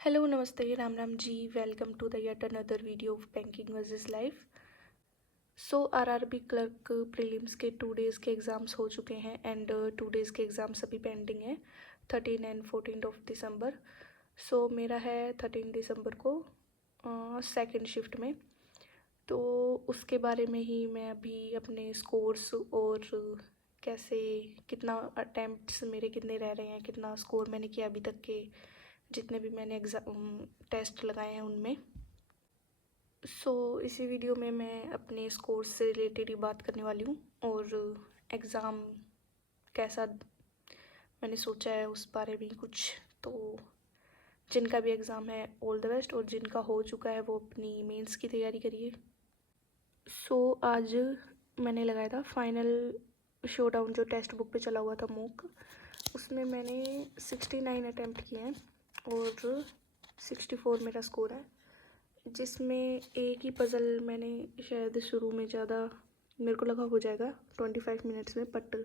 Hello नमस्ते Ram Ram ji. Welcome to the yet another video of banking versus life. So RRB clerk prelims के 2 days के exams हो चुके हैं एंड 2 डेज़ के एग्ज़ाम्स अभी पेंडिंग हैं 13 एंड 14 ऑफ दिसंबर। सो मेरा है 13 दिसंबर को सेकंड शिफ्ट में। तो उसके बारे में ही मैं अभी अपने स्कोर्स और कैसे कितना अटैम्प्ट्स मेरे कितने रह रहे हैं, कितना स्कोर मैंने किया अभी तक के जितने भी मैंने एग्ज़ाम टेस्ट लगाए हैं उनमें। इसी वीडियो में मैं अपने स्कोर्स से रिलेटेड ही बात करने वाली हूँ और एग्ज़ाम कैसा मैंने सोचा है उस बारे में कुछ। तो जिनका भी एग्ज़ाम है ऑल द बेस्ट, और जिनका हो चुका है वो अपनी मेंस की तैयारी करिए। आज मैंने लगाया था फाइनल शोडाउन जो टेक्स्ट बुक पे चला हुआ था मॉक, उसमें मैंने 69 अटैम्प्ट किए हैं और 64 मेरा स्कोर है, जिसमें एक ही पज़ल मैंने शायद शुरू में ज़्यादा मेरे को लगा हो जाएगा 25 मिनट्स में, बट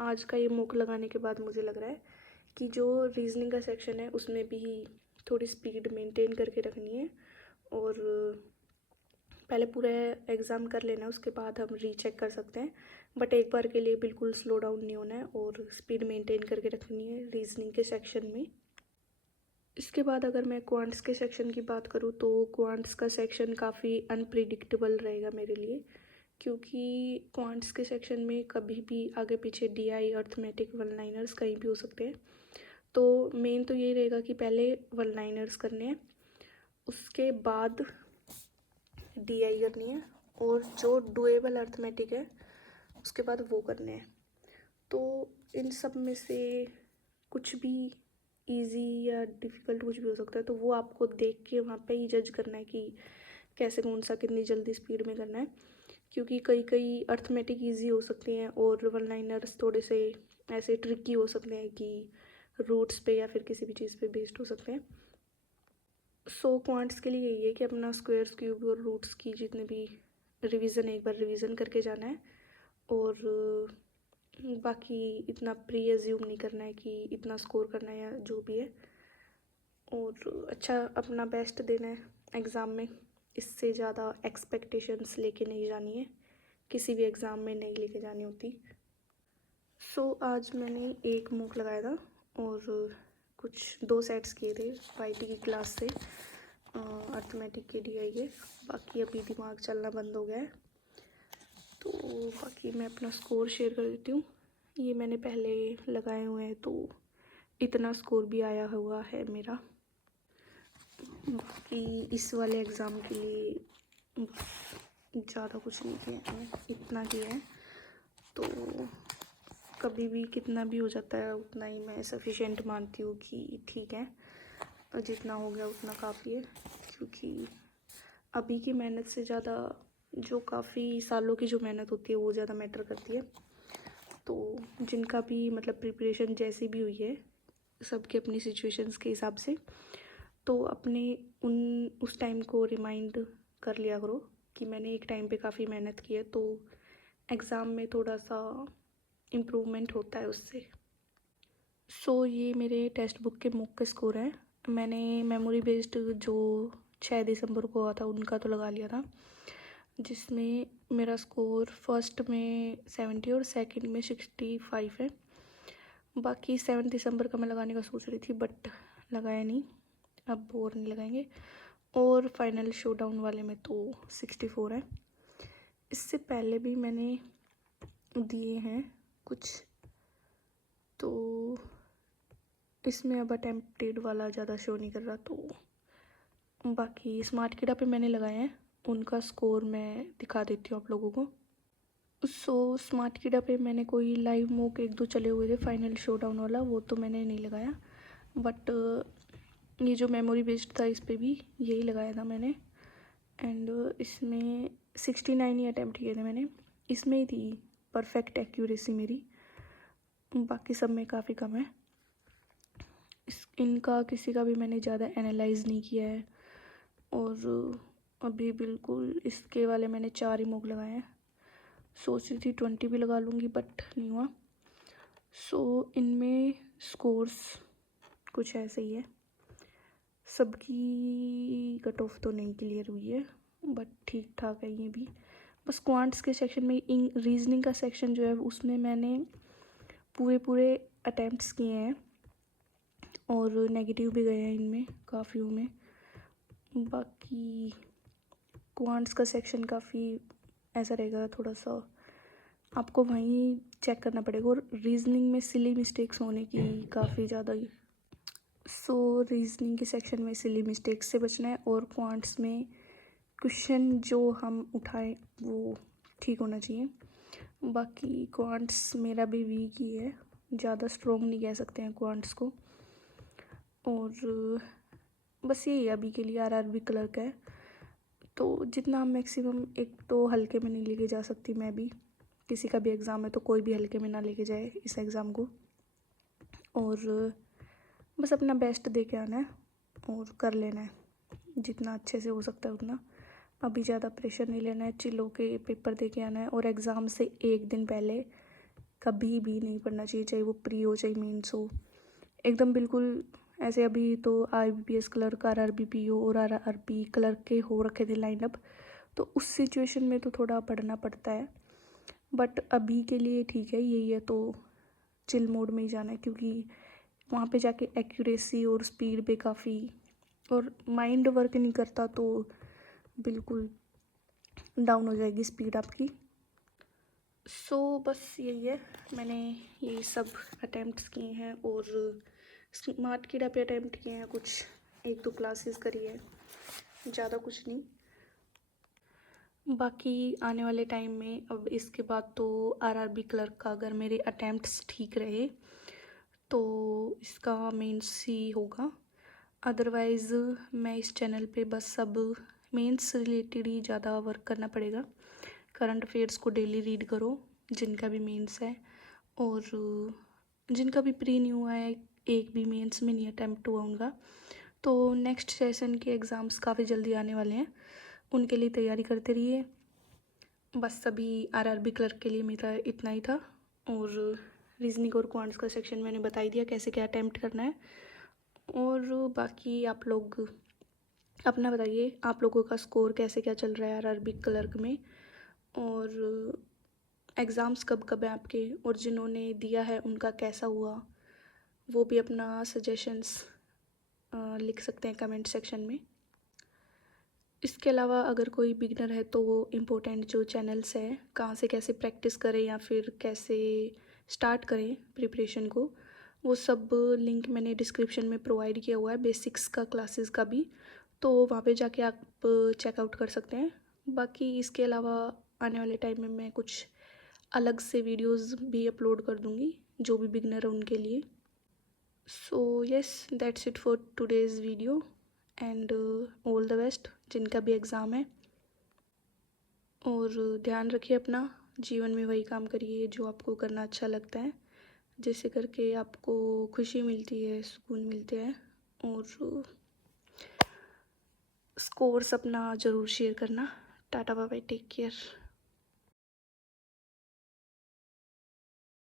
आज का ये मॉक लगाने के बाद मुझे लग रहा है कि जो रीजनिंग का सेक्शन है उसमें भी थोड़ी स्पीड मेंटेन करके रखनी है और पहले पूरा एग्ज़ाम कर लेना है, उसके बाद हम रीचेक कर सकते हैं। बट एक बार के लिए बिल्कुल स्लो डाउन नहीं होना है और स्पीड मेंटेन करके रखनी है रीजनिंग के सेक्शन में। इसके बाद अगर मैं क्वांट्स के सेक्शन की बात करूँ तो क्वांट्स का सेक्शन काफ़ी अनप्रिडिक्टेबल रहेगा मेरे लिए, क्योंकि क्वांट्स के सेक्शन में कभी भी आगे पीछे डीआई अर्थमेटिक वन लाइनर्स कहीं भी हो सकते हैं। तो मेन तो यही रहेगा कि पहले वन लाइनर्स करने हैं, उसके बाद डीआई करनी है, और जो डुएबल अर्थमेटिक है उसके बाद वो करने हैं। तो इन सब में से कुछ भी इजी या डिफ़िकल्ट कुछ भी हो सकता है, तो वो आपको देख के वहाँ पे ही जज करना है कि कैसे कौन सा कितनी जल्दी स्पीड में करना है, क्योंकि कई कई अर्थमेटिक इजी हो सकती हैं और वन लाइनर्स थोड़े से ऐसे ट्रिकी हो सकते हैं कि रूट्स पे या फिर किसी भी चीज़ पे बेस्ड हो सकते हैं। क्वांट्स के लिए यही है कि अपना स्क्वायर्स क्यूब और रूट्स की जितने भी रिवीजन एक बार रिवीजन करके जाना है, और बाकी इतना प्री एज्यूम नहीं करना है कि इतना स्कोर करना है या जो भी है, और अच्छा अपना बेस्ट देना है एग्ज़ाम में। इससे ज़्यादा एक्सपेक्टेशंस लेके नहीं जानी है, किसी भी एग्ज़ाम में नहीं लेके जानी होती। आज मैंने एक मूक लगाया था और कुछ 2 सेट्स किए थे वाईटी की क्लास से अर्थमेटिक के डीआई के। बाकी अभी दिमाग चलना बंद हो गया है, तो बाकी मैं अपना स्कोर शेयर कर देती हूँ। ये मैंने पहले लगाए हुए हैं, तो इतना स्कोर भी आया हुआ है मेरा। बाकी इस वाले एग्ज़ाम के लिए ज़्यादा कुछ नहीं किया है, इतना किया है। तो कभी भी कितना भी हो जाता है उतना ही मैं सफिशेंट मानती हूँ कि ठीक है, जितना हो गया उतना काफ़ी है, क्योंकि अभी की मेहनत से ज़्यादा जो काफ़ी सालों की जो मेहनत होती है वो ज़्यादा मैटर करती है। तो जिनका भी मतलब प्रिपरेशन जैसी भी हुई है सबकी अपनी सिचुएशंस के हिसाब से, तो अपने उस टाइम को रिमाइंड कर लिया करो कि मैंने एक टाइम पे काफ़ी मेहनत की है, तो एग्ज़ाम में थोड़ा सा इम्प्रूवमेंट होता है उससे। ये मेरे टेक्स्ट बुक के मॉक के स्कोर हैं। मैंने मेमोरी बेस्ड जो 6 दिसंबर को हुआ था उनका तो लगा लिया था, जिसमें मेरा स्कोर फर्स्ट में 70 और सेकंड में 65 है। बाकी 7 दिसंबर का मैं लगाने का सोच रही थी बट लगाया नहीं, अब और नहीं लगाएंगे। और फाइनल शोडाउन वाले में तो 64 है। इससे पहले भी मैंने दिए हैं कुछ, तो इसमें अब अटेम्प्टेड वाला ज़्यादा शो नहीं कर रहा। तो बाकी स्मार्ट किडा पे मैंने लगाए हैं, उनका स्कोर मैं दिखा देती हूँ आप लोगों को। स्मार्ट किडा पे मैंने कोई लाइव मॉक 1-2 चले हुए थे फाइनल शोडाउन वाला, वो तो मैंने नहीं लगाया। बट ये जो मेमोरी बेस्ड था इस पर भी यही लगाया था मैंने, एंड इसमें 69 ही अटैम्प्ट किए थे मैंने। इसमें ही थी परफेक्ट एक्यूरेसी मेरी, बाकी सब में काफ़ी कम है। इनका किसी का भी मैंने ज़्यादा एनालाइज नहीं किया है, और अभी बिल्कुल इसके वाले मैंने 4 ही मॉक लगाए हैं। सोच रही थी 20 भी लगा लूँगी बट नहीं हुआ। इनमें स्कोर्स कुछ ऐसे ही है। सबकी कट ऑफ तो नहीं क्लियर हुई है, बट ठीक ठाक है ये भी। बस क्वांट्स के सेक्शन में रीजनिंग का सेक्शन जो है उसमें मैंने पूरे पूरे अटैम्प्ट्स किए हैं और नेगेटिव भी गए हैं इनमें काफ़ियों में। बाकी क्वांट्स का सेक्शन काफ़ी ऐसा रहेगा, थोड़ा सा आपको वहीं चेक करना पड़ेगा, और रीजनिंग में सिली मिस्टेक्स होने की काफ़ी ज़्यादा ही। सो रीजनिंग के सेक्शन में सिली मिस्टेक्स से बचना है, और क्वांट्स में क्वेश्चन जो हम उठाएं वो ठीक होना चाहिए। बाकी क्वांट्स मेरा भी वीक ही है, ज़्यादा स्ट्रॉन्ग नहीं कह सकते हैं क्वांट्स को। और बस यही अभी के लिए आरआरबी क्लर्क है, तो जितना हम मैक्सिमम, एक तो हल्के में नहीं लेके जा सकती मैं भी, किसी का भी एग्ज़ाम है तो कोई भी हल्के में ना लेके जाए इस एग्ज़ाम को, और बस अपना बेस्ट दे के आना है और कर लेना है जितना अच्छे से हो सकता है उतना। अभी ज़्यादा प्रेशर नहीं लेना है, चिल होके पेपर दे के आना है, और एग्ज़ाम से एक दिन पहले कभी भी नहीं पढ़ना चाहिए, चाहे वो प्री हो चाहे मेंस हो, एकदम बिल्कुल ऐसे। अभी तो IBPS क्लर्क, RRB PO और RRB क्लर्क के हो रखे थे लाइनअप, तो उस सिचुएशन में तो थोड़ा पढ़ना पड़ता है, बट अभी के लिए ठीक है यही है, तो चिल मोड में ही जाना है, क्योंकि वहाँ पे जाके एक्यूरेसी और स्पीड पे काफ़ी, और माइंड वर्क नहीं करता तो बिल्कुल डाउन हो जाएगी स्पीड आपकी। सो बस यही है, मैंने यही सब अटैम्प्ट्स किए हैं, और स्मार्ट किडा पे अटैम्प्ट किए हैं, कुछ 1-2 क्लासेस करी है, ज़्यादा कुछ नहीं। बाकी आने वाले टाइम में अब इसके बाद तो RRB क्लर्क का अगर मेरे अटैम्प्ट्स ठीक रहे तो इसका मेंस ही होगा, अदरवाइज़ मैं इस चैनल पे बस सब मेंस रिलेटेड ही ज़्यादा वर्क करना पड़ेगा। करंट अफेयर्स को डेली रीड करो जिनका भी मेंस है, और जिनका भी प्री नहीं हुआ है, एक भी मेंस में नहीं अटैम्प्ट हुआ उनका, तो नेक्स्ट सेशन के एग्ज़ाम्स काफ़ी जल्दी आने वाले हैं, उनके लिए तैयारी करते रहिए। बस सभी RRB क्लर्क के लिए मेरा इतना ही था, और रीजनिंग और क्वांट्स का सेक्शन मैंने बता ही दिया कैसे क्या अटैम्प्ट करना है। और बाकी आप लोग अपना बताइए, आप लोगों का स्कोर कैसे क्या चल रहा है RRB क्लर्क में, और एग्ज़ाम्स कब कब हैं आपके, और जिन्होंने दिया है उनका कैसा हुआ, वो भी अपना सजेशंस लिख सकते हैं कमेंट सेक्शन में। इसके अलावा अगर कोई बिगनर है तो वो इम्पोर्टेंट जो चैनल्स हैं, कहाँ से कैसे प्रैक्टिस करें या फिर कैसे स्टार्ट करें प्रिपरेशन को, वो सब लिंक मैंने डिस्क्रिप्शन में प्रोवाइड किया हुआ है, बेसिक्स का क्लासेस का भी, तो वहाँ पे जाके आप चेकआउट कर सकते हैं। बाकी इसके अलावा आने वाले टाइम में मैं कुछ अलग से वीडियोस भी अपलोड कर दूँगी जो भी बिगनर है उनके लिए। So yes, that's it for today's video, and all the best जिनका भी एग्ज़ाम है, और ध्यान रखिए अपना, जीवन में वही काम करिए जो आपको करना अच्छा लगता है, जिससे करके आपको खुशी मिलती है, सुकून मिलते हैं, और स्कोर्स अपना ज़रूर शेयर करना। Tata bye bye, take care.